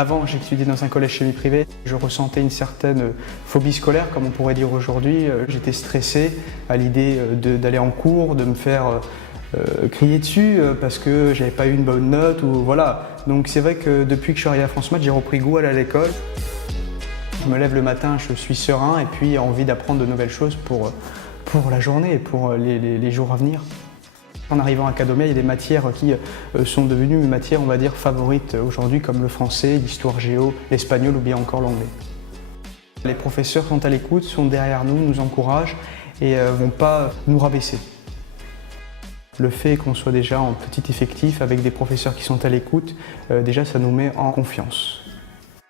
Avant, j'étudiais dans un collège semi-privé. Je ressentais une certaine phobie scolaire, comme on pourrait dire aujourd'hui. J'étais stressé à l'idée d'aller en cours, de me faire crier dessus parce que j'avais pas eu une bonne note ou voilà. Donc c'est vrai que depuis que je suis arrivé à France Maths, j'ai repris goût à l'école. Je me lève le matin, je suis serein et puis envie d'apprendre de nouvelles choses pour la journée et pour les jours à venir. En arrivant à Academia, il y a des matières qui sont devenues mes matières, on va dire, favorites aujourd'hui, comme le français, l'histoire géo, l'espagnol ou bien encore l'anglais. Les professeurs sont à l'écoute, sont derrière nous, nous encouragent et ne vont pas nous rabaisser. Le fait qu'on soit déjà en petit effectif avec des professeurs qui sont à l'écoute, déjà ça nous met en confiance.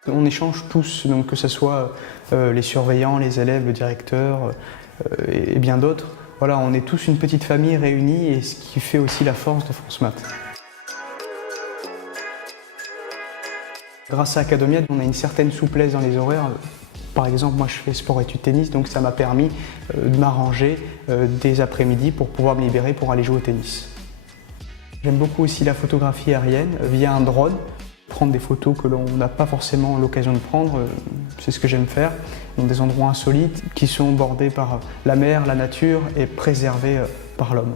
On échange tous, donc que ce soit les surveillants, les élèves, le directeur et bien d'autres. Voilà, on est tous une petite famille réunie et ce qui fait aussi la force de France Maths. Grâce à Academia, on a une certaine souplesse dans les horaires. Par exemple, moi je fais sport-études tennis, donc ça m'a permis de m'arranger des après-midi pour pouvoir me libérer pour aller jouer au tennis. J'aime beaucoup aussi la photographie aérienne via un drone. Prendre des photos que l'on n'a pas forcément l'occasion de prendre, c'est ce que j'aime faire, dans des endroits insolites qui sont bordés par la mer, la nature et préservés par l'homme.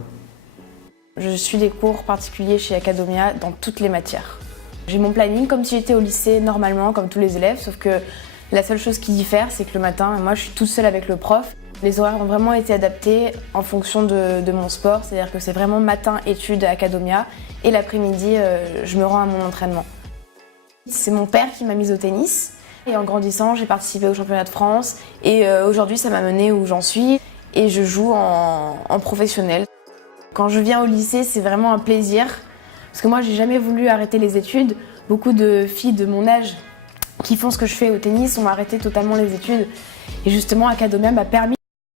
Je suis des cours particuliers chez Academia dans toutes les matières. J'ai mon planning comme si j'étais au lycée normalement, comme tous les élèves, sauf que la seule chose qui diffère, c'est que le matin, moi je suis toute seule avec le prof. Les horaires ont vraiment été adaptés en fonction de mon sport, c'est-à-dire que c'est vraiment matin études à Academia et l'après-midi, je me rends à mon entraînement. C'est mon père qui m'a mise au tennis et en grandissant, j'ai participé au championnat de France et aujourd'hui, ça m'a menée où j'en suis et je joue en professionnel. Quand je viens au lycée, c'est vraiment un plaisir parce que moi, j'ai jamais voulu arrêter les études. Beaucoup de filles de mon âge qui font ce que je fais au tennis ont arrêté totalement les études et justement, Academia m'a permis